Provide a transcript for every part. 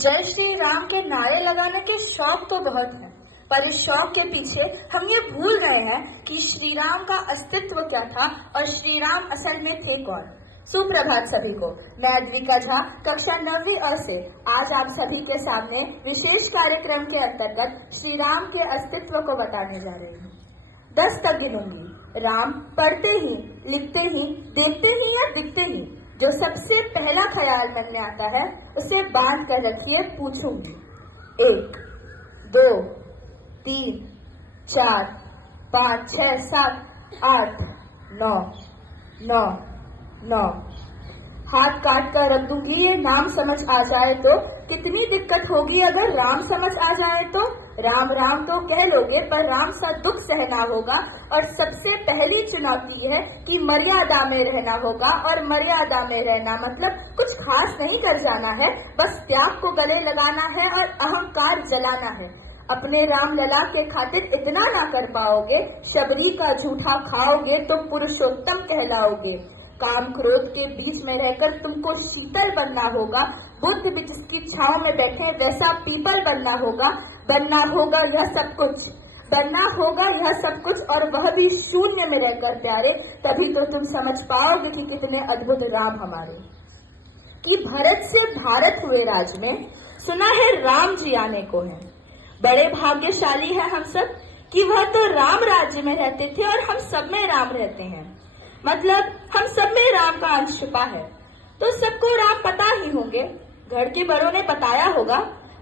जय श्री राम के नारे लगाने के शौक तो बहुत है, पर इस शौक के पीछे हम ये भूल गए हैं कि श्री राम का अस्तित्व क्या था और श्री राम असल में थे कौन। सुप्रभात सभी को। मैं अद्विका झा, कक्षा 9वीं अ से आज आप सभी के सामने विशेष कार्यक्रम के अंतर्गत श्री राम के अस्तित्व को बताने जा रही हूँ। 10 तक गिनूंगी। राम पढ़ते ही, लिखते ही, देखते ही या दिखते ही जो सबसे पहला ख्याल मन में आता है उसे बांध कर रखिए, पूछूंगी। 1, 2, 3, 4, 5, 6, 7, 8, 9, 9, 9। हाथ काट कर रख दूंगी। ये नाम समझ आ जाए तो कितनी दिक्कत होगी अगर राम समझ आ जाए तो। राम राम तो कह लोगे, पर राम सा दुख सहना होगा। और सबसे पहली चुनौती है कि मर्यादा में रहना होगा। और मर्यादा में रहना मतलब कुछ खास नहीं कर जाना है, बस त्याग को गले लगाना है और अहंकार जलाना है। अपने राम लला के खातिर इतना ना कर पाओगे, शबरी का झूठा खाओगे तो पुरुषोत्तम कहलाओगे। काम क्रोध के बीच में रहकर तुमको शीतल बनना होगा। बुद्ध भी जिसकी छांव में बैठे वैसा पीपल बनना होगा। बनना होगा यह सब कुछ, बनना होगा यह सब कुछ, और वह भी शून्य में रहकर प्यारे। तभी तो तुम समझ पाओगे कि कितने अद्भुत राम हमारे। कि भरत से भारत हुए राज में, सुना है राम जी आने को है। बड़े भाग्यशाली है हम सब कि वह तो राम राज्य में रहते थे और हम सब में राम रहते हैं। मतलब हम सब में राम का अंश छुपा है। तो सबको राम पता ही होंगे, घर के बड़ों ने बताया होगा।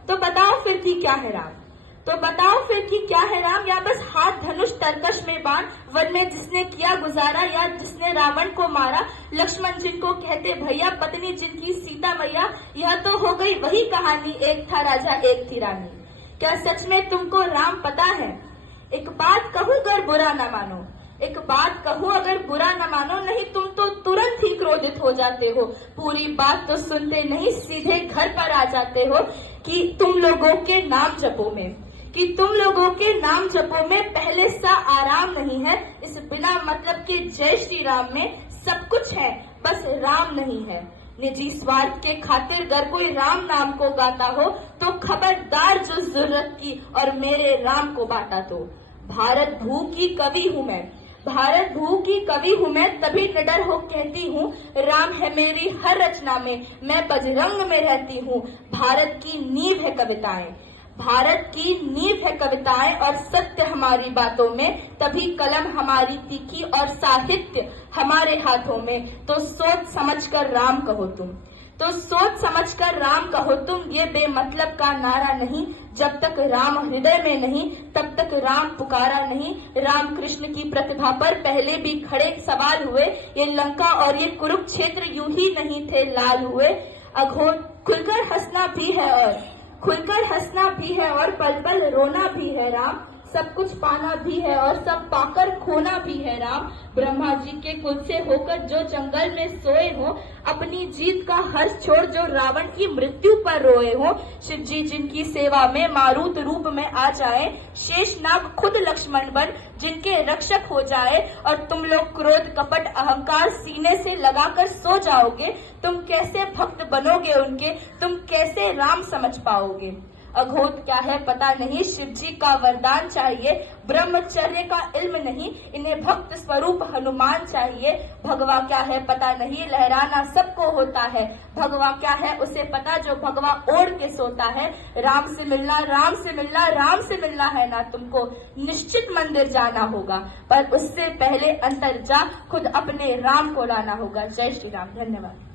तो बताओ फिर कि क्या है राम। तो बताओ फिर कि क्या है राम। या बस हाथ धनुष तरकश में बाण, वन में जिसने किया गुजारा, या जिसने रावण को मारा, लक्ष्मण जिनको कहते भैया, पत्नी जिनकी सीता मैया। यह तो हो गई वही कहानी, एक था राजा एक थी रानी। क्या सच में तुमको राम पता है? एक बात कहूं अगर बुरा न मानो, एक बात कहूं अगर बुरा न मानो, नहीं तुम तो तुरंत ही क्रोधित हो जाते हो। पूरी बात तो सुनते नहीं, सीधे घर पर आ जाते हो। कि तुम लोगों के नाम जपो में, कि तुम लोगों के नाम जपो में पहले सा आराम नहीं है। इस बिना मतलब के जय श्री राम में सब कुछ है, बस राम नहीं है। निजी स्वार्थ के खातिर अगर कोई राम नाम को गाता हो तो खबरदार, जो जरूरत की और मेरे राम को बाता तो। भारत भू की कवि हूँ मैं, भारत भू की कवि हूँ मैं, तभी निडर हो कहती हूँ राम है मेरी हर रचना में, मैं बजरंग में रहती हूँ। भारत की नींव है कविताएं, भारत की नींव है कविताएं और सत्य हमारी बातों में, तभी कलम हमारी तीखी और साहित्य हमारे हाथों में। तो सोच समझकर राम कहो तुम, तो सोच समझकर राम कहो तुम। ये बेमतलब का नारा नहीं, जब तक राम हृदय में नहीं तब तक राम पुकारा नहीं। राम कृष्ण की प्रतिभा पर पहले भी खड़े सवाल हुए, ये लंका और ये कुरुक्षेत्र यूं ही नहीं थे लाल हुए। अघोर खुलकर हंसना भी है और खुलकर हंसना भी है और पल पल रोना भी है राम। सब कुछ पाना भी है और सब पाकर खोना भी है राम। ब्रह्मा जी के कुल से होकर जो जंगल में सोए हो, अपनी जीत का हर्ष छोड़ जो रावण की मृत्यु पर रोए हो। शिव जी जिनकी सेवा में मारुत रूप में आ जाए, शेषनाग खुद लक्ष्मण बन जिनके रक्षक हो जाए। और तुम लोग क्रोध कपट अहंकार सीने से लगाकर सो जाओगे। तुम कैसे भक्त बनोगे उनके, तुम कैसे राम समझ पाओगे। अघोट क्या है पता नहीं, शिव जी का वरदान चाहिए, ब्रह्मचर्य का इल्म नहीं, इन्हें भक्त स्वरूप हनुमान चाहिए। भगवा क्या है पता नहीं, लहराना सबको होता है। भगवा क्या है उसे पता जो भगवा ओढ़ के सोता है। राम से मिलना, राम से मिलना, राम से मिलना है ना तुमको, निश्चित मंदिर जाना होगा, पर उससे पहले अंतर जा खुद अपने राम को लाना होगा। जय श्री राम। धन्यवाद।